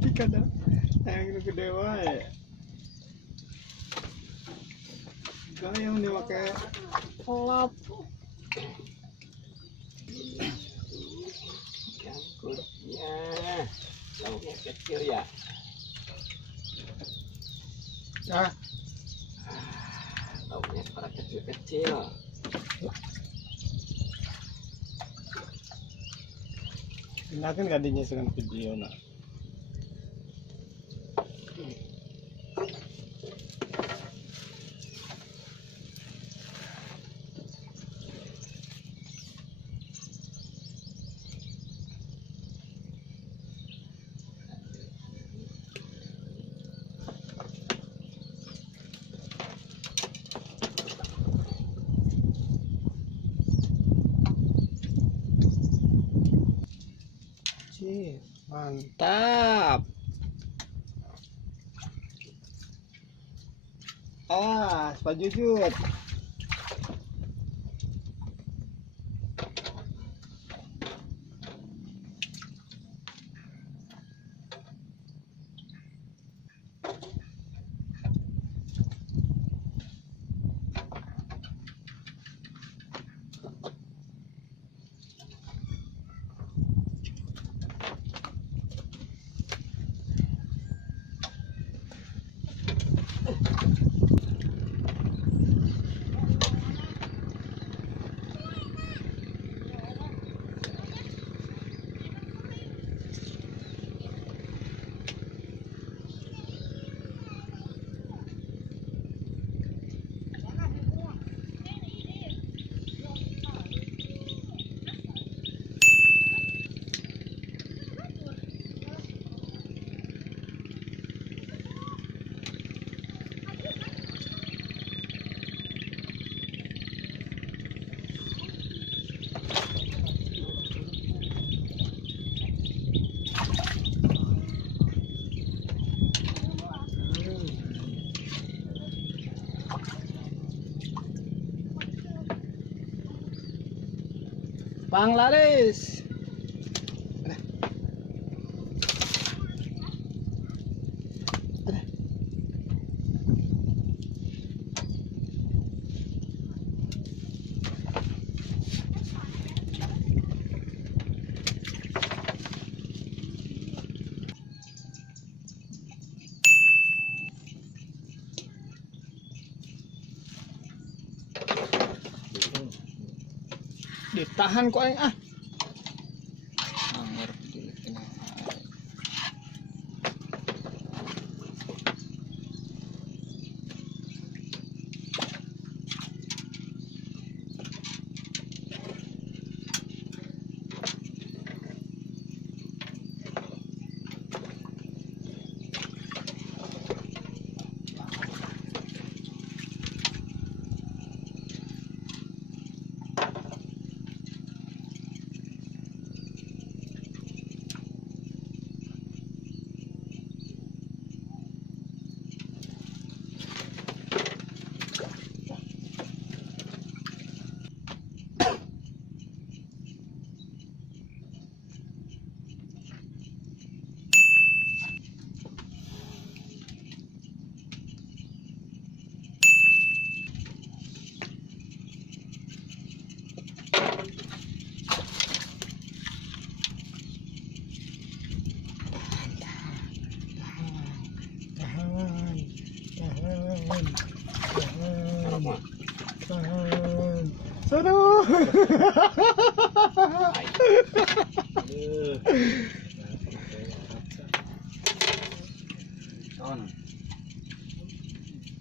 ketika ada yang gede wae. Gaya ini pakai lap. Jangkutnya, lauknya kecil ya. Ah, Lauknya para kecil-kecil. kan gadinya dengan video nak. Mantap. Pak Jujut. Bangladesh. Ditahan kok ah. Tahan. Seru.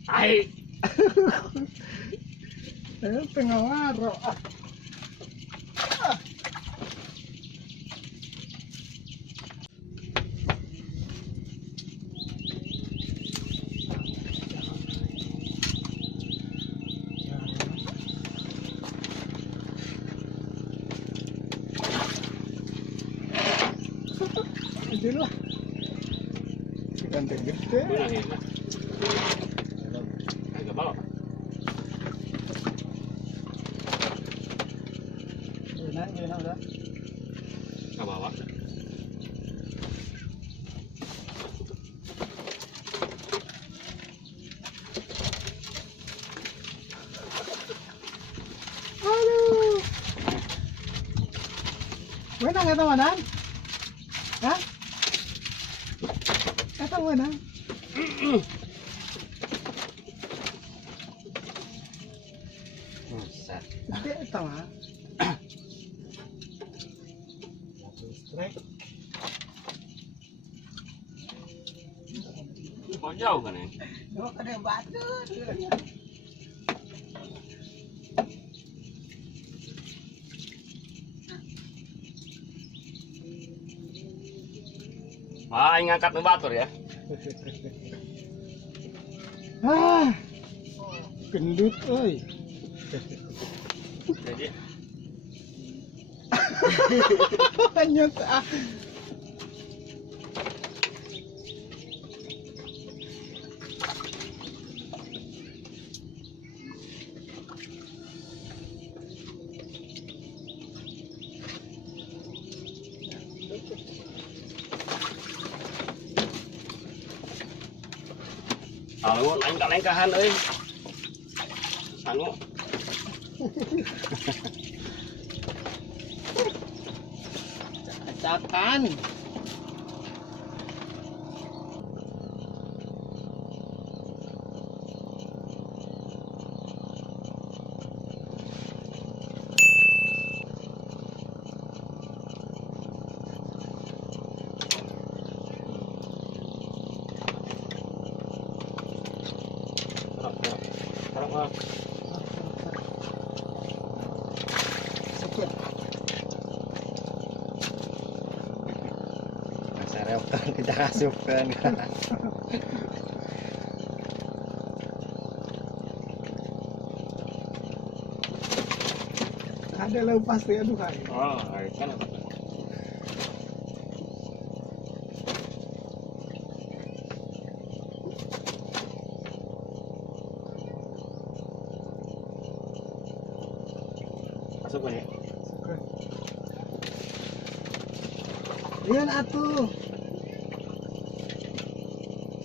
Hai. Tengah waro. Judul lah. Ganteng gede. Agak balok. Enak udah. Ke bawah. menang eta Madang? Hah? Eta menang. Buset. Gede eta mah. Strike. Mau jauh kan ya? Oh, ada batu. Wah, yang ngangkat batur ya. Ah. Gendut euy. Jadi Hanyut ah. kalau lengkah-lengkahan euy. Sanggup. Acakan. Sakit. Sarewkan kita kasupkan. Ada lah pasti aduh hai. Oh, kan apa? Masuk kan ya? Lian atuh.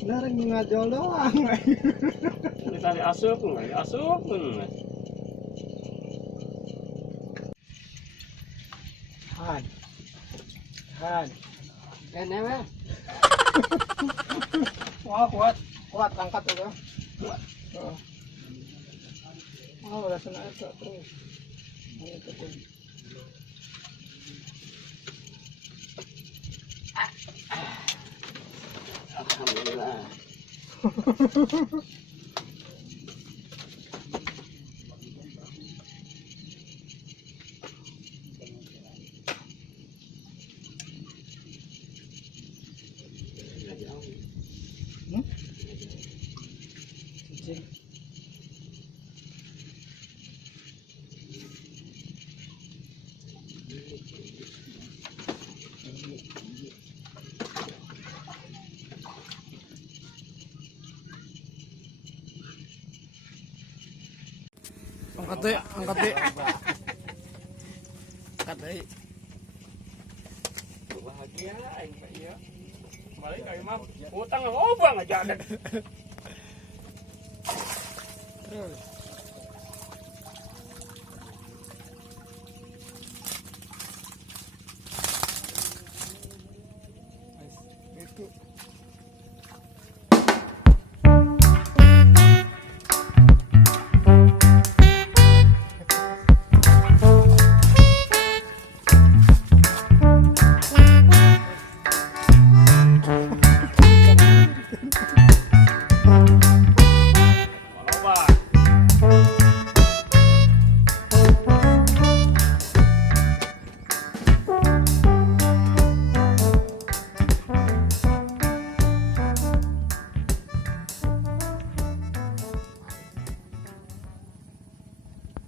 Nareng ngajol doang. Ini tadi asup nggak? Asup nggak? Han. Han. Kan apa? Wah, kuat angkat itu. Kuat. Heeh. Oh, udah senang itu terus. Ayo terus. Alhamdulillah. Hmm? Cicing. Angkat deh, angkat deh. Angkat deh. Bahagia aing Pak iya. Balik ka Imah. Utang ngobang aja ada. Terus.